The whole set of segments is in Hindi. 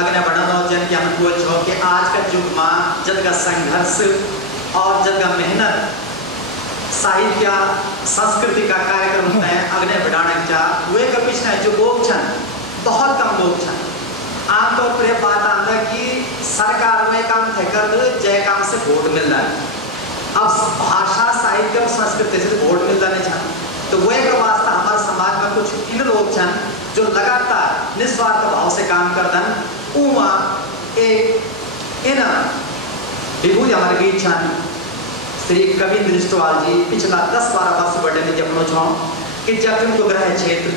अग्नि बढ़न और जन के अनुकूल छो कि आज का युग में जद का संघर्ष और जद का मेहनत साहित्य संस्कृति का कार्यक्रम होता है अग्नि बढ़ाने का वे का पिछले जो लोग छन बहुत कम लोग छन। आमतौर पर यह बात आता है कि सरकार में काम थे कर जय काम से वोट मिल रहा है। अब भाषा साहित्य और संस्कृति से वोट मिलता नहीं छन तो वह का वास्ता हमारे समाज में कुछ इन लोग छन जो लगातार निस्वार्थ भाव से काम करते उमा एक इन विभूति हमारे बीच छन श्री कविंद्र निष्ठवाल जी पिछला 10-12 वर्ष बड़े में जब छो कि जब उनको ग्रह क्षेत्र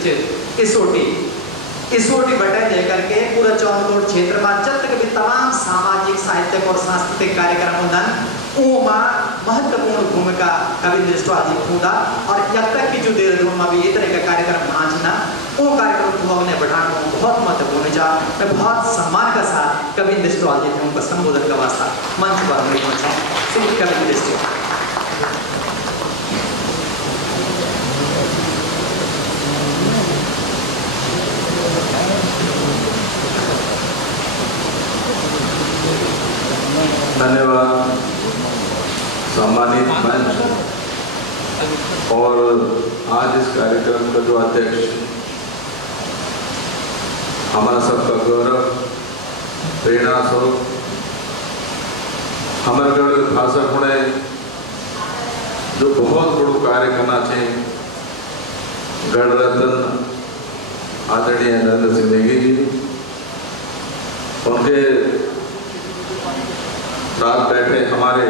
इसोटी बटे लेकर के पूरा चौंदकोट क्षेत्र में जब तक भी तमाम सामाजिक साहित्यिक और सांस्कृतिक कार्यक्रम होंगे उमा महत्वपूर्ण भूमिका कविंद्र निष्ठवाल जी खूदा और जब तक की जो देहरादून में भी ये तरह का कार्यक्रम भांजना वो कार्यक्रम को हमने बढ़ाना बहुत महत्वपूर्ण जा। मैं बहुत सम्मान का साथ कविंद्र निष्ठवाल जी थे उनका संबोधन का वास्ता मंच पर मैं पहुंचा श्री कविंद्र निष्ठवाल। धन्यवाद सम्मानित मंच और आज इस कार्यक्रम का जो अध्यक्ष हमारा सबका गौरव प्रेरणा स्वरूप हमारे गढ़ भाषा पुणे जो बहुत बड़ो कार्य करना चाहिए गढ़ रत्न आदरणीय नरेंद्र सिंह नेगी जी उनके साथ बैठे हमारे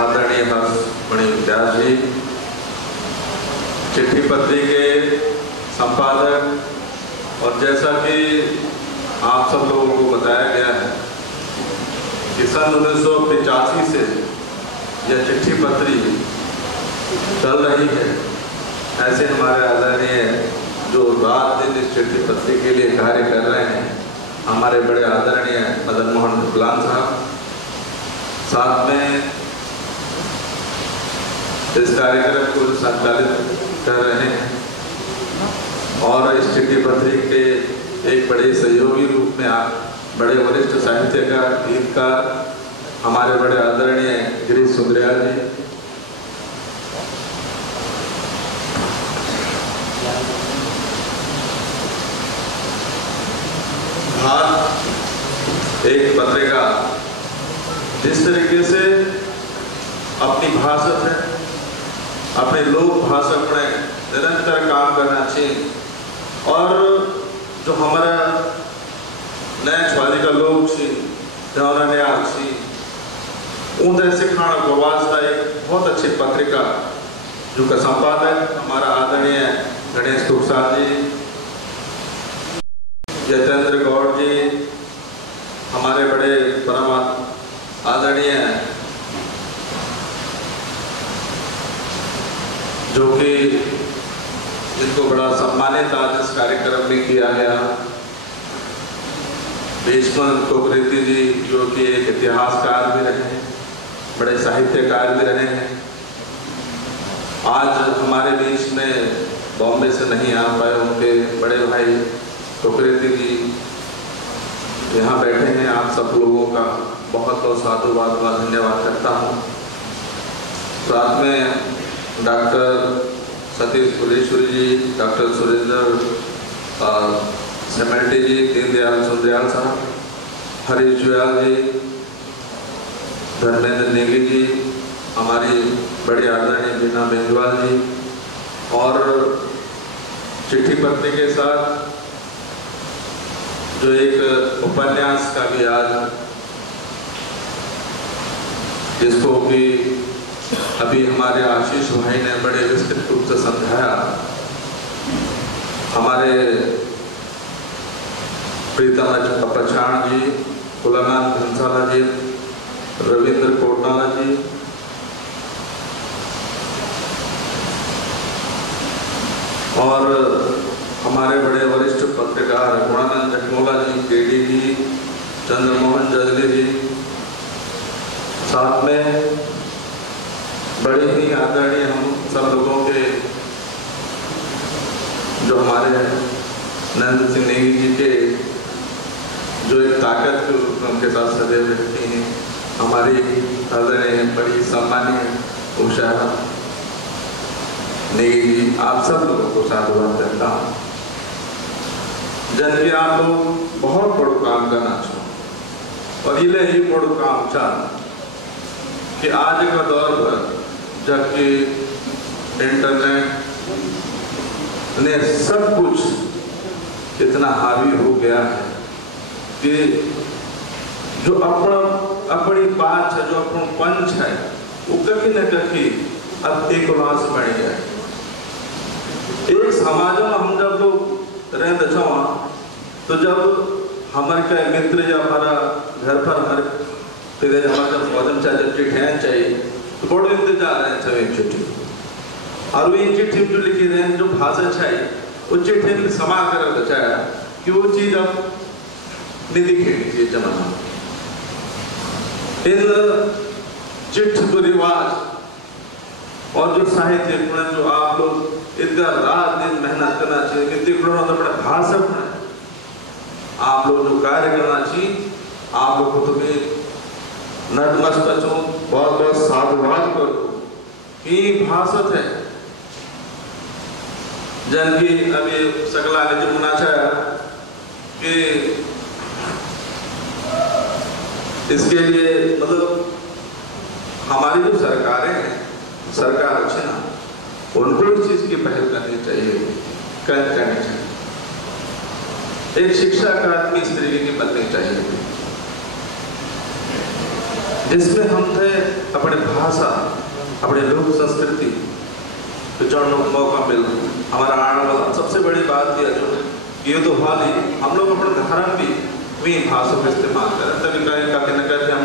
आदरणीय हर्षमणि व्यास जी चिट्ठी पत्री के संपादक और जैसा कि आप सब लोगों को बताया गया है कि सन 1985 से यह चिट्ठी पत्री चल रही है। ऐसे हमारे आदरणीय जो रात दिन इस चिट्ठी पत्री के लिए कार्य कर रहे हैं हमारे बड़े आदरणीय मदन मोहन गुलाम साहब साथ में इस कार्यक्रम को संचालित कर रहे हैं और इस चिट्ठी पत्री के एक बड़े सहयोगी रूप में आप बड़े वरिष्ठ साहित्यकार गीतकार हमारे बड़े आदरणीय गिरीश सुंदरियाल जी एक पत्रिका जिस तरीके से अपनी भाषा है अपने लोक भाषा में निरंतर काम करना चाहिए और जो हमारा नया छवाली का लोग छी न्याल छी उनसे सिखाने को वास्ता एक बहुत अच्छी पत्रिका जो का संपादक हमारा आदरणीय गणेश तुलसाद जी जतेंद्र गौड़ जी हमारे बड़े परम आदरणीय जो कि जिनको बड़ा सम्मानित आज इस कार्यक्रम में किया गया भीष्म कोकरेती जी जो कि एक इतिहासकार भी रहे हैं बड़े साहित्यकार भी रहे हैं आज हमारे बीच में बॉम्बे से नहीं आ पाए उनके बड़े भाई कोकरेती जी यहाँ बैठे हैं। आप सब लोगों का बहुत बहुत साधुवाद व धन्यवाद करता हूँ। साथ में डॉक्टर सतीश फुलेश्वरी जी डॉक्टर सुरेंद्र सेमेल्टी जी दीनदयाल सुंदरियाल साहब हरीश जुयाल जी धर्मेंद्र नेगी जी हमारी बड़ी आदरणीय बीना बेंजवाल जी और चिट्ठी पत्री के साथ जो एक उपन्यास का भी आज जिसको कि अभी हमारे आशीष भाई ने बड़े विस्तृत रूप से समझाया हमारे प्रीतम पचाण जी कुलानाथ घनसाला जी रविंद्र कोटनाला जी और हमारे बड़े वरिष्ठ पत्रकार गुणानंद जखमोला जी केडी जी चंद्रमोहन जजली जी साथ में बड़े ही आदरणीय हम सब लोगों के जो हमारे नरेंद्र सिंह नेगी जी के जो एक ताकत के रूप में उनके साथ सदैव रहती हैं। हमारी आदरणीय बड़ी सम्मानीय उषा नेगी जी, आप सब लोगों को साधुवाद करता हूँ। जन आप लोग बहुत बड़ो काम करना छो और ये ही बड़ो काम चाह कि आज का दौर पर जबकि इंटरनेट ने सब कुछ इतना हावी हो गया है कि जो अपनी बात है, जो अपन पंच है, वो कहीं न कहीं अब एक उल्लास बढ़ गया। एक समाज में हम जब लोग रहते छो तो जब हमारे का मित्र या हमारा घर पर हर तेरे हमारे भोजन चाहिए, जब चिट्ठियाँ चाहिए तो बड़ो इंतजार है सब चिट्ठी और वो इन चिट्ठी जो लिखी रहे हैं, जो भाषा चाहिए वो चिट्ठी में समा कर बचाया कि वो चीज अब नहीं दिखेगी ये जमाना। इन चिट्ठी को रिवाज और जो साहित्य जो आप लोग इतना रात दिन मेहनत करना चाहिए, इतने अपने भाषा में आप लोग जो कार्य करना चाहिए, आप लोग को तुम्हें नतमस्तक हो, बहुत बहुत साधुवाद करो। ये भाषा है जन की अभी सकला ने जो मना चाहा कि इसके लिए मतलब हमारी जो सरकारें हैं, सरकार अच्छे ना, उनको इस चीज की पहल करनी चाहिए, करनी चाहिए। एक शिक्षा का आदमी इस तरीके की बननी चाहिए जिसमें हम थे अपने भाषा, अपने लोक संस्कृति तो जानने को मौका मिल हमारा आने वाला सबसे बड़ी बात यह जो ये तो हुआ नहीं, हम लोग अपने धर्म भी वही भाषा का इस्तेमाल करें, तभी कहीं न कहीं हम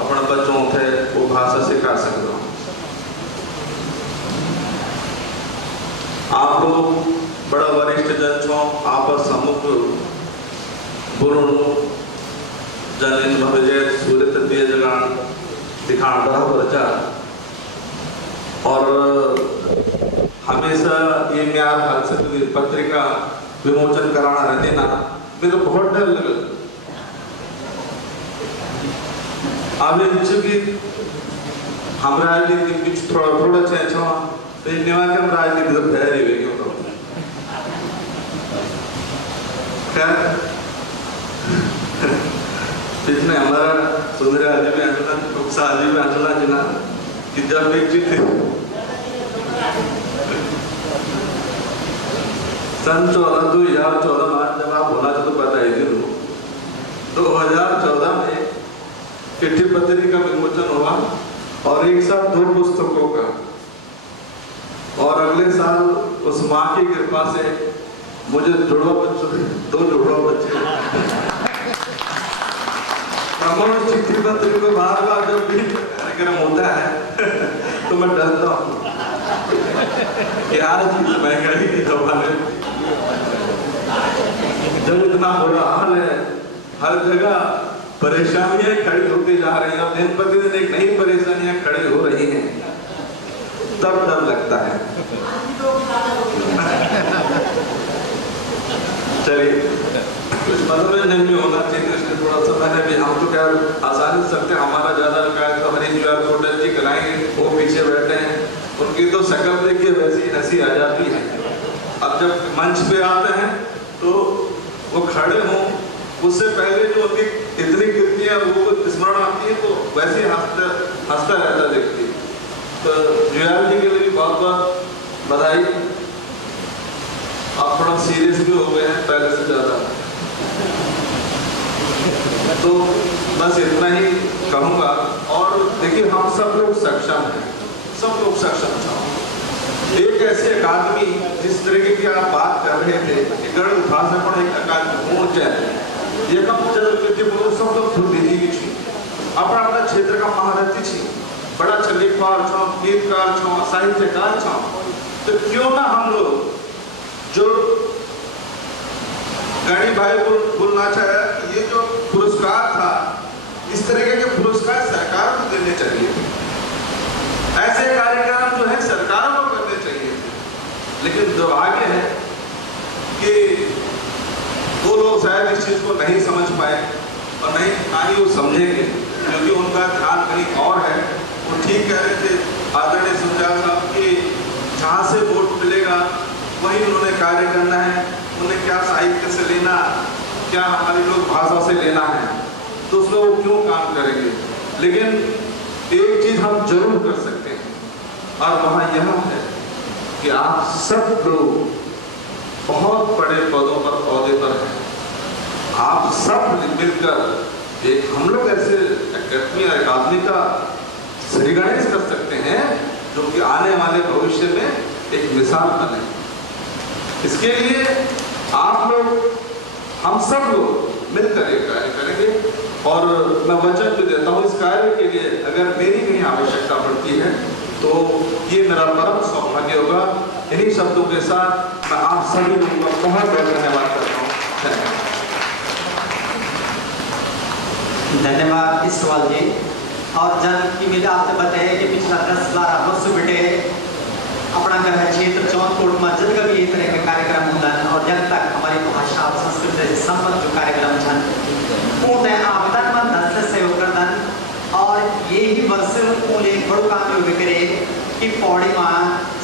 अपने बच्चों थे वो भाषा सिखा सकते हो। आप लोग बड़ा वरिष्ठ जन छो, आपस सम्मुख बुरुण जन भविजय सूर्य दिए जगान दिखाण बराबर जा और हमेशा ये म्यार हादसे पत्रिका विमोचन कराना रहते ना, मैं तो बहुत डर लगा। अब चूंकि हम राजनीति कुछ थोड़ा चेंज हुआ तो निवास हम राजनीति तो फैल ही गई हो इसमें हमारा सुंदर आदि में आंदोलन उकसा आदि में आंदोलन जिना कि जब एक चिट्ठी सन 2014 में जब आप होना तो पता ही थी 2014 में चिट्ठी पत्रिका का विमोचन हुआ और एक साथ 2 पुस्तकों का, और अगले साल उस माँ की कृपा से मुझे 2 जुड़वा बच्चे चिट्ठी पत्री को बार जब भी कार्यक्रम होता है तो मैं डरता हूँ यार महंगाई के जमाने जब इतना बुरा हाल है, हर जगह परेशानियां खड़ी होती जा रही हैं, दिन प्रतिदिन एक नई परेशानियां खड़ी हो रही हैं, तब डर लगता है। चलिए कुछ मनोरंजन भी होना चाहिए, इसलिए थोड़ा सा मैंने भी हम तो क्या आसानी सकते हमारा ज्यादा विकास तो हरी QR कोड जी कराएंगे, वो पीछे बैठे हैं, उनकी तो शक्ल देखिए वैसी हंसी आ जाती है। अब जब मंच पे आते हैं तो वो खड़े हों उससे पहले जो उनकी इतनी कृतियां वो स्मरण आती है तो वैसे हंसता रहता व्यक्ति। तो जुयाल जी के लिए भी बहुत बहुत बधाई, आप थोड़ा सीरियस भी हो गए हैं पहले से ज्यादा। तो बस इतना ही कहूँगा, और देखिए हम सब लोग सक्षम हैं, सब लोग सक्षम हैं। एक ऐसे अकादमी जिस तरीके की आप बात कर रहे थे कि गण भाषा पर एक अकादमी पहुंच जाए, ये कम सब लोग खुद दीदी की अपना अपना क्षेत्र का महारथी छी, बड़ा लेखपाल छो, गीतकार छो, साहित्यकार छो, तो क्यों ना हम लोग जो गणी भाई बोलना चाहे ये जो पुरस्कार था, इस तरीके के पुरस्कार सरकार को देने चाहिए, ऐसे कार्यक्रम जो है सरकारों को करने चाहिए। लेकिन दुर्भाग्य है कि वो लोग शायद इस चीज़ को नहीं समझ पाए और ना ही वो समझेंगे, क्योंकि उनका ध्यान कहीं और है। वो ठीक कह रहे थे आदरणीय सुजान साहब कि जहाँ से वोट मिलेगा वही उन्होंने कार्य करना है, उन्हें क्या साहित्य से लेना, क्या हमारी लोग भाषा से लेना है, तो उसमें वो क्यों काम करेंगे। लेकिन एक चीज़ हम जरूर कर सकते हैं और वहाँ यह है कि आप सब लोग बहुत बड़े पदों पर पौधे पर हैं, आप सब मिलकर एक हम लोग ऐसे अकादमी का श्रीगणेश कर सकते हैं जो कि आने वाले भविष्य में एक मिसाल बने। इसके लिए आप लोग, हम सब लोग मिलकर ये कार्य करेंगे और मैं वचन भी देता हूँ इस कार्य के लिए अगर मेरी कहीं आवश्यकता पड़ती है तो ये मेरा परम सौभाग्य होगा। इन्हीं शब्दों के साथ मैं आप सभी लोगों का बहुत बहुत धन्यवाद करता हूँ। धन्यवाद इस सवाल जी। और जन की मिला आपसे बताया कि पिछला 10-12 वर्ष बेटे अपना कहे क्षेत्र चौनकोट में जब कभी इस तरह के कार्यक्रम होता है और जब तक हमारी भाषा और संस्कृति से संबंध जो कार्यक्रम छन पूर्ण आवेदन में 10 से सहयोग करदन और यही वर्ष पूरे बड़ो काम जो करे कि पौड़ी में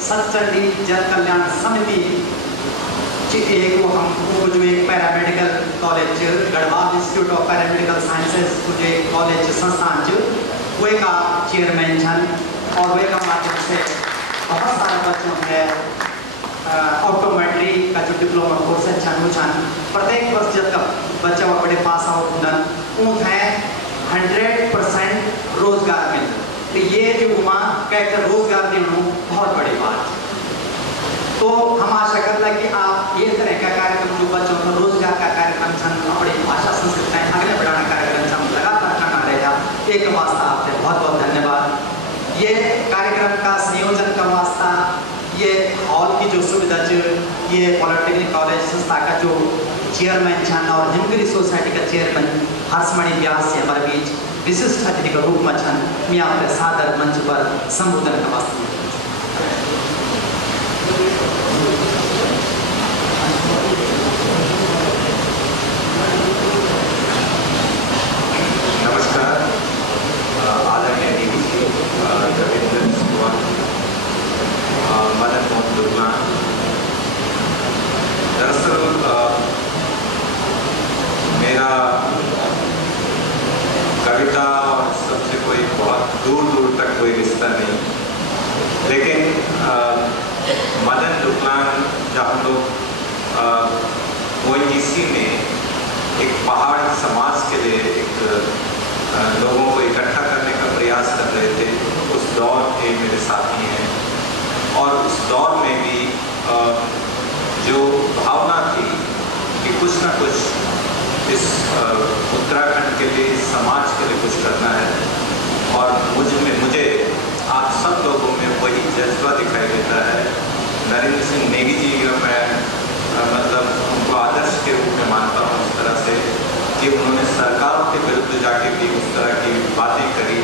सत्चंडी जन कल्याण समिति एक वो हमको जो एक paramedical college Garhwal institute of paramedical sciences जो एक कॉलेज संस्थान जो वे का चेयरमैन छन और वे का माध्यम से बहुत सारे बच्चों के ऑटोमेट्री का जो डिप्लोमा कोर्स है छन प्रत्येक वर्ष जब तक बच्चा वो बड़े पास आउट होना उन है 100% रोजगार मिल। तो ये जो वहाँ कहकर रोजगार देना बहुत बड़ी बात। तो हम आशा करते हैं कि आप ये तरह का कार्यक्रम जो बच्चों को रोजगार का कार्यक्रम छन अपनी भाषा संस्कृति आगे बढ़ाने कार्यक्रम छन लगातार करना रहेगा। एक वास्ता आपसे बहुत बहुत धन्यवाद। ये कार्यक्रम का संयोजन का वास्ता ये हॉल की जो सुविधा ये पॉलिटेक्निक कॉलेज संस्था का जो चेयरमैन छन और हिमगिरी सोसाइटी का चेयरमैन हर्षमणि व्यास से हमारे बीच विशिष्ट अतिथि का रूप में छन मैं आपके सादर मंच पर संबोधन का वास्ता। नमस्कार आदरणीय डीवीसी रविंद्र मदन मोहन दुर्गा। दरअसल मेरा कविता और सबसे कोई बहुत दूर दूर तक कोई रिश्ता नहीं, लेकिन मदन दुर्गान जब हम लोग ओएनजीसी में एक पहाड़ी समाज के लिए एक लोगों को इकट्ठा करने का प्रयास कर रहे थे, उस दौर के मेरे साथी हैं और उस दौर में भी जो भावना थी कि कुछ ना कुछ इस उत्तराखंड के लिए, इस समाज के लिए कुछ करना है और मुझे आप सब लोगों में वही जज्बा दिखाई देता है। नरेंद्र सिंह नेगी जी का मैं मतलब उनको आदर्श के रूप में मानता हूँ इस तरह से कि उन्होंने सरकारों के विरुद्ध जाके भी उस तरह की बातें करी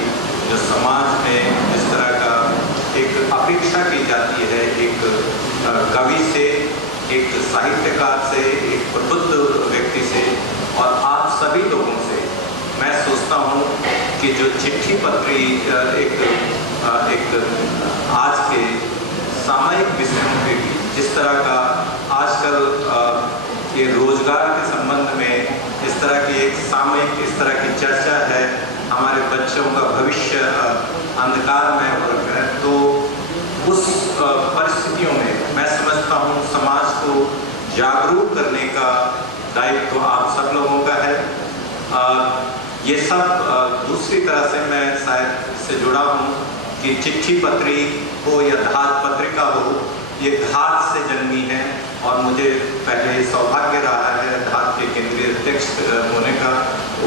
जो समाज में इस तरह का एक अपेक्षा की जाती है एक कवि से, एक साहित्यकार से, एक प्रबुद्ध व्यक्ति से और आप सभी लोगों से। मैं सोचता हूँ कि जो चिट्ठी पत्री एक आज के सामयिक विषयों पे भी जिस तरह का आजकल ये रोजगार के संबंध में इस तरह की एक सामयिक इस तरह की चर्चा है, हमारे बच्चों का भविष्य अंधकार में हो रखा है, तो उस परिस्थितियों में मैं समझता हूँ समाज को जागरूक करने का दायित्व आप सब लोगों का है। ये सब दूसरी तरह से मैं शायद इससे जुड़ा हूँ कि चिट्ठी पत्री हो या धात पत्रिका हो, ये धात से जन्मी है और मुझे पहले सौभाग्य रहा है धात के केंद्रीय अध्यक्ष होने का।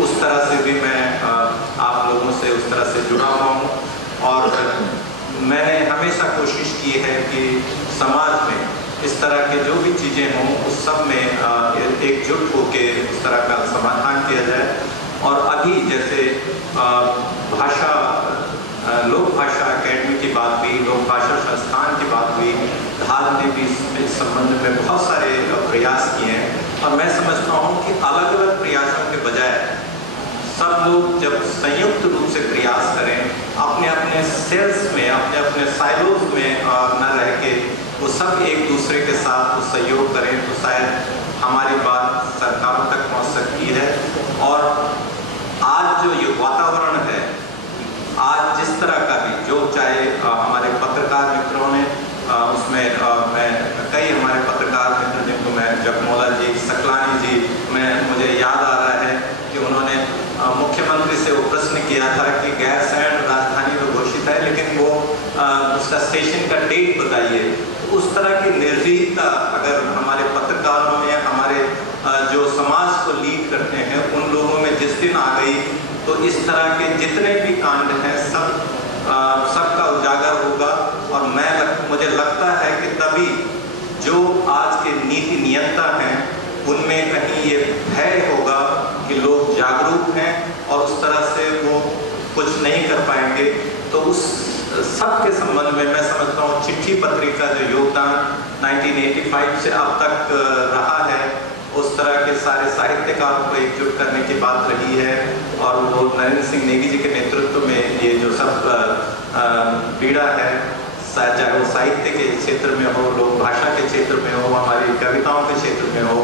उस तरह से भी मैं आप लोगों से उस तरह से जुड़ा हुआ हूँ और मैंने हमेशा कोशिश की है कि समाज में इस तरह के जो भी चीज़ें हों उस सब में एकजुट होकर उस तरह का समाधान किया जाए। और अभी जैसे भाषा लोक भाषा अकेडमी की बात हुई, लोक भाषा संस्थान की बात हुई, धात ने भी इस संबंध में बहुत सारे प्रयास किए हैं और मैं समझता हूँ कि अलग अलग प्रयासों के बजाय सब लोग जब संयुक्त रूप से प्रयास करें, अपने अपने सेल्स में, अपने अपने साइलोज में न रह के वो सब एक दूसरे के साथ वो सहयोग करें, तो शायद हमारी बात सरकारों तक पहुँच सकती है। और आज जो ये वातावरण है, आज जिस तरह का भी जो चाहे हमारे पत्रकार मित्रों ने उसमें मैं कई हमारे पत्रकार मित्र जिनको मैं जगमोला जी, सकलानी जी, मुझे याद आ रहा है कि उन्होंने मुख्यमंत्री से वो प्रश्न किया था कि गैरसैंण राजधानी में घोषित है लेकिन वो उसका स्टेशन का डेट बताइए। तो उस तरह की निर्भीकता अगर हमारे पत्रकारों में, हमारे जो समाज को लीड करते हैं उन लोगों में जिस दिन आ गई, तो इस तरह के जितने भी कांड हैं सबका उजागर होगा। और मुझे लगता है कि तभी जो आज के नीति नियंता हैं उनमें कहीं ये भय होगा कि लोग जागरूक हैं और उस तरह से वो कुछ नहीं कर पाएंगे। तो उस सब के संबंध में मैं समझता हूँ चिट्ठी पत्रिका जो योगदान 1985 से अब तक रहा है, उस तरह के सारे साहित्यकारों को एकजुट करने की बात रही है। और वो नरेंद्र सिंह नेगी जी के नेतृत्व में ये जो सब पीड़ा है, चाहे वो साहित्य के क्षेत्र में हो, लोक भाषा के क्षेत्र में हो, हमारी कविताओं के क्षेत्र में हो,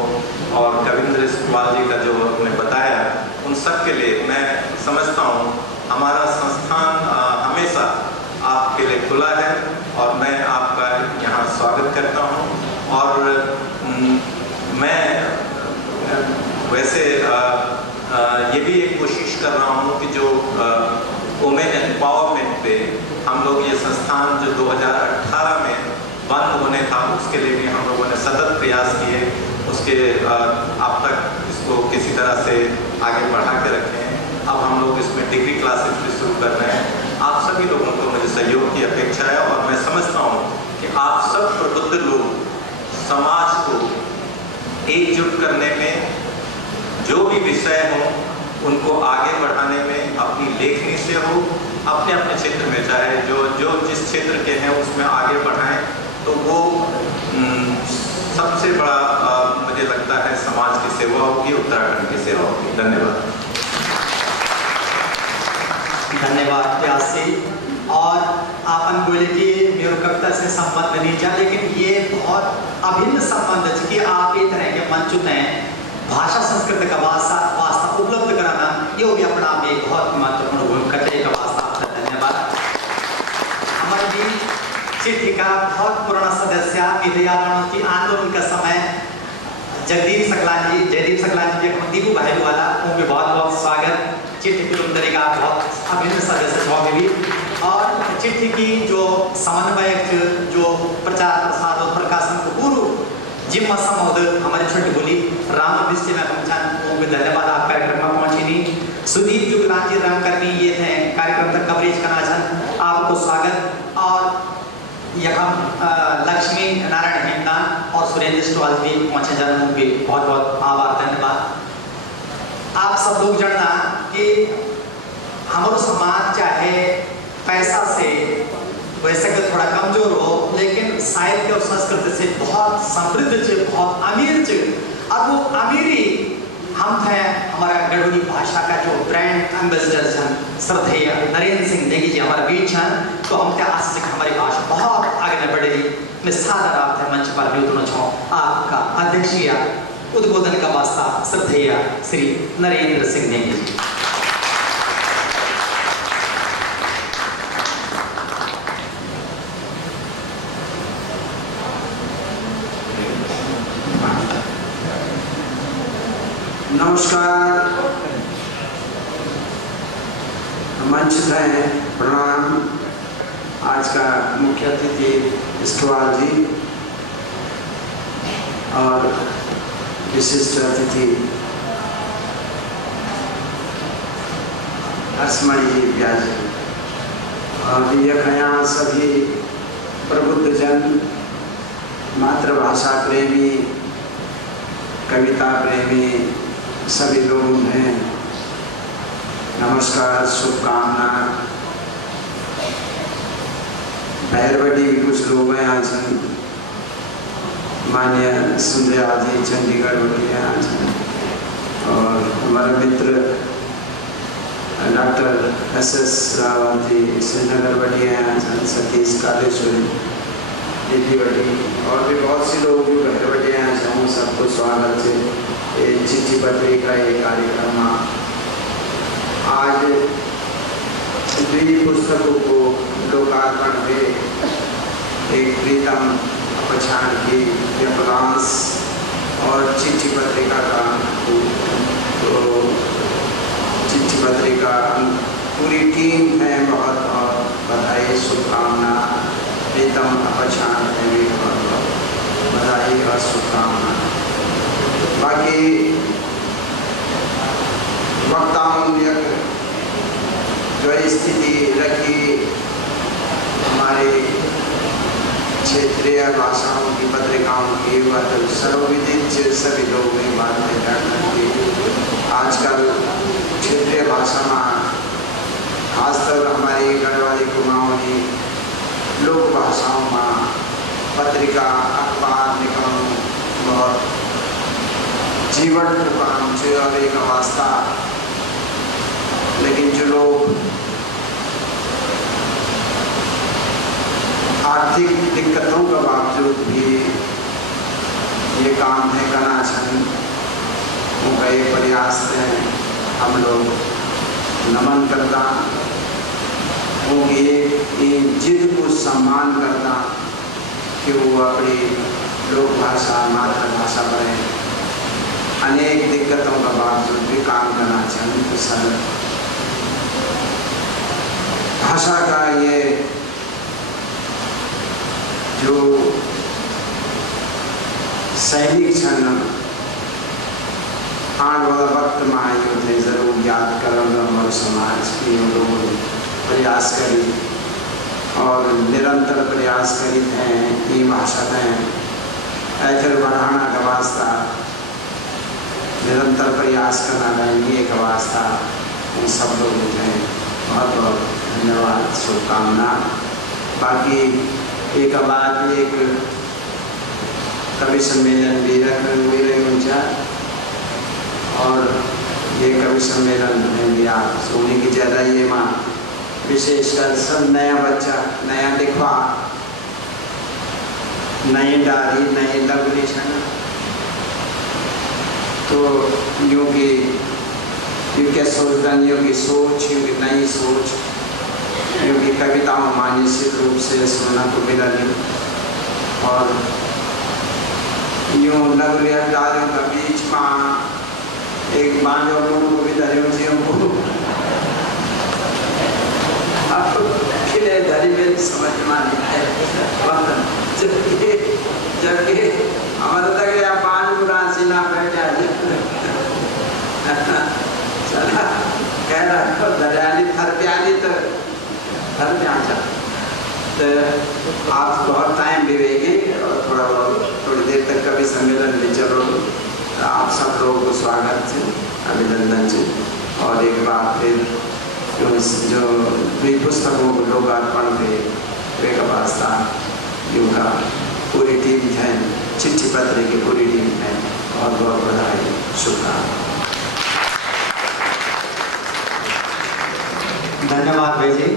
और कविंद्र इस्टवाल जी का जो उन्होंने बताया, उन सब के लिए मैं समझता हूँ हमारा संस्थान हमेशा आपके लिए खुला है और मैं आपका यहाँ स्वागत करता हूँ। और मैं वैसे ये भी एक कोशिश कर रहा हूँ कि जो वुमेन एम्पावरमेंट पे हम लोग ये संस्थान जो 2018 में बंद होने था, उसके लिए भी हम लोगों ने सतत प्रयास किए, उसके अब तक इसको किसी तरह से आगे बढ़ा के रखे हैं। अब हम लोग इसमें डिग्री क्लासेस भी शुरू कर रहे हैं। आप सभी लोगों को मुझे सहयोग की अपेक्षा है और मैं समझता हूँ कि आप सब प्रबुद्ध लोग समाज को एकजुट करने में, जो भी विषय हों उनको आगे बढ़ाने में, अपनी लेखनी से हो, अपने अपने क्षेत्र में, चाहे जो जिस क्षेत्र के हैं उसमें आगे बढ़ाएं, तो वो सबसे बड़ा मुझे लगता है समाज की सेवा होगी, उत्तराखंड की सेवा होगी। धन्यवाद। धन्यवाद प्यासी। और आपन बोले कि मेरे कविता से संबंध नहीं जा, लेकिन ये बहुत अभिन्न संबंध है कि आप ये तरह के मंच हैं भाषा संस्कृत का वास्ता उपलब्ध कराना, ये भी अपना एक बहुत महत्वपूर्ण भूमिका का वास्ता। आपका धन्यवाद। हमारे भी चिट्ठी का बहुत पुराना सदस्य विद्यागणों की आंदोलन का समय जयदीप सकलानी जी दीपू भाई वाला, उनके बहुत बहुत स्वागत। चिट्ठी की तुम तरीका बहुत अभिन्न सदस्य भाव भी, और चिट्ठी की जो समन्वयक, जो प्रचार प्रसार और प्रकाशन को पूर्व जिम्मा समोद हमारी छोटी बोली राम दृष्टि में पहुंचान, धन्यवाद। आप कार्यक्रम में पहुंची नहीं। सुदीप जुगलाल जी राम करनी ये थे कार्यक्रम तक कवरेज करना चाहन, आपको स्वागत। और यहाँ लक्ष्मी नारायण हेमदान और सुरेंद्र स्टवाल भी पहुंचे जाने भी बहुत बहुत आभार, धन्यवाद। आप सब लोग जानना कि हमारा समाज चाहे पैसा से वैसे कि थोड़ा कमजोर हो, लेकिन साहित्य और संस्कृति से बहुत समृद्ध चे, बहुत अमीर चे। और वो अमीरी हम थे हमारा गढ़वाली भाषा का जो ब्रांड एम्बेसडर छन श्रद्धेय नरेंद्र सिंह नेगी जी हमारे बीच छन, तो हम त्या आज तक हमारी भाषा बहुत आगे न बढ़ेगी। मैं सादर आप मंच पर न्यूतन छो आपका अध्यक्षीय उद्बोधन का वास्ता श्रद्धेय श्री नरेंद्र सिंह नेगी जी। नमस्कार, मंच है, प्रणाम। आज का मुख्य अतिथि स्टवाल जी और विशिष्ट अतिथि हर्षमणि जी व्यास, और यहाँ सभी प्रबुद्ध जन, मातृभाषा प्रेमी, कविता प्रेमी सभी लोग हैं, नमस्कार, शुभकामना। भैरवटी भी कुछ लोग हैं आज, माननीय सुंदरयाल जी चंडीगढ़ बढ़िया और हमारे मित्र डॉक्टर SS रावत जी श्रीनगर बढ़िया सतीश कालेश्वरी दीदी बड़ी और भी बहुत सी लोग जो घर बढ़िया हैं सबको स्वागत से ये चिट्ठी पत्री का ये कार्यक्रम आज द्वि पुस्तकों को लोकार्पण हुए एक प्रीतम अपछाण की यमलांस और चिट्ठी पत्रिका का तो चिट्ठी पत्रिका पूरी टीम है बहुत बहुत बधाई शुभकामना प्रीतम अपछाण है भी बहुत बहुत बधाई और शुभकामना। बाकी वक्ताओं ने जो स्थिति रखी हमारे क्षेत्रीय भाषाओं की पत्रिकाओं की वह तो सर्वविदित सभी लोग ने बात में की। आजकल क्षेत्रीय भाषा में खासकर हमारी गढ़वाली कुमाऊनी लोक भाषाओं में पत्रिका अखबार निकलना बहुत जीवन काम और एक अवस्था लेकिन जो लोग आर्थिक दिक्कतों के बावजूद भी ये काम है करना चाहिए उनका एक प्रयास है हम लोग नमन करता उनकी एक जिद को सम्मान करता कि वो अपनी लोक भाषा मातृभाषा पर अनेक दिक्कतों का बावजूद भी काम करना चाहिए। तो सर भाषा का ये जो सैनिक क्षण आने वाला वक्त में आए जरूर याद करेंगे हमारे समाज की लोग प्रयास करी और निरंतर प्रयास करी हैं ये भाषा में ऐसे बढ़ाना का वास्ता निरंतर प्रयास करना चाहिए एक वास्ता उन सब लोग हैं बहुत बहुत धन्यवाद शुभकामना। बाकी एक बात एक कवि सम्मेलन भी रखे और ये कवि सम्मेलन में भी आप सोने की ज़्यादा ये माँ विशेषकर सब नया बच्चा नया लिखवा नए डारी नए लघुलेखन तो यूँ की क्या सोचता यूँ की सोच यूँ की नई सोच क्योंकि कविताओं मानसिक रूप से सुनना को मिला नहीं और यूँ लघुलेखों का बीच में एक बांझों को भी दरियों को खिले धरी में समझ में है जबकि हमारे तक या पांच बुरा सीना बैठा चला कह रहा दरियाली थर प्याली तो आप बहुत टाइम भी रहेंगे और थोड़ा बहुत थोड़ी देर तक कभी सम्मेलन भी चलो आप सब लोगों को स्वागत से अभिनंदन से और एक बार फिर जो दुई पुस्तकों को लोकार्पण पे एक वास्ता युवा पूरी टीम है चिट्ठी पत्री की पूरी टीम है बहुत बहुत बधाई शुभकामनाएं। धन्यवाद भाई जी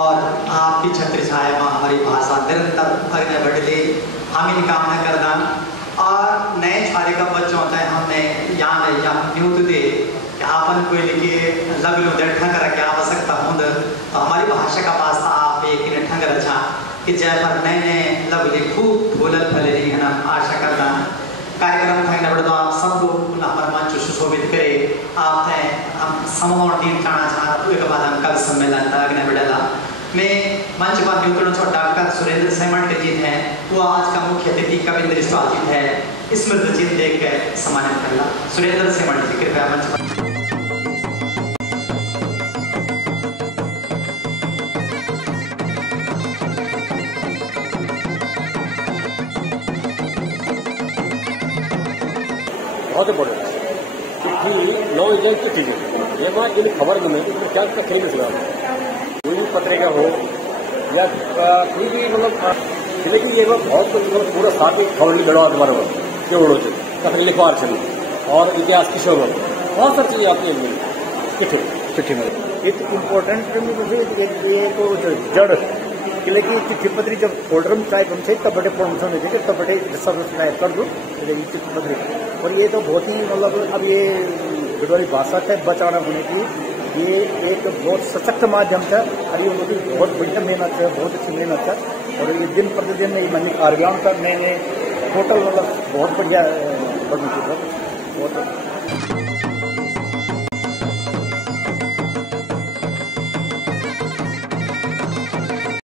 और आपकी छत्र छाया में हमारी भाषा निरंतर आगे बढ़े हम इन कामना करना और नए छारे का बच्चों होता है हमने यहाँ न्यूज दे कि आपन कोई लिखे लग लो ठंग रखे आवश्यकता हो तो हमारी भाषा का वास्ता आप एक ठंग रचा कि जय पर नए नए लग खूब फूलल फले है ना आशा करता कार्यक्रम था बढ़ो आप सब लोग हमारे मंच सुशोभित करे आप हैं हम समूह टीम खाना चाह के बाद हम कवि सम्मेलन अग्नि बढ़ेला मैं मंच पर न्यूट्रन और डॉक्टर सुरेंद्र सेमंट जी हैं वो आज का मुख्य अतिथि कविंद्र स्टाल जी है स्मृति चिन्ह देख के सम्मानित करना सुरेंद्र सेमंट जी कृपया मंच पर। बहुत बड़े चिट्ठी 9 इंजन चिट्ठी ये माँ इन खबर में क्या कहीं नहीं सुना कोई भी पत्रिका हो या कोई भी मतलब लेकिन ये बहुत पूरा साथ खबर लिखवा बराबर केवड़ो से कभी लिखवार चली और इतिहास की शोर बहुत सारी चीजें आती है चिट्ठी चिट्ठी में एक इम्पोर्टेंट मुझे ये तो जड़ किले की चिट्ठी पत्री जब फोल्डर में टाइप हमसे तब बड़े प्रमोशन होते थे तब बड़े सब टाइप कर दो चिट्ठी पत्री और ये तो बहुत ही मतलब अब ये गढ़वाली भाषा है बचाना होने की ये एक बहुत सशक्त माध्यम था और ये उनकी बहुत बढ़िया मेहनत है बहुत अच्छी मेहनत है और ये दिन प्रतिदिन ये मैंने कार्यक्रम का मैंने टोटल मतलब बहुत बढ़िया बनी थी बहुत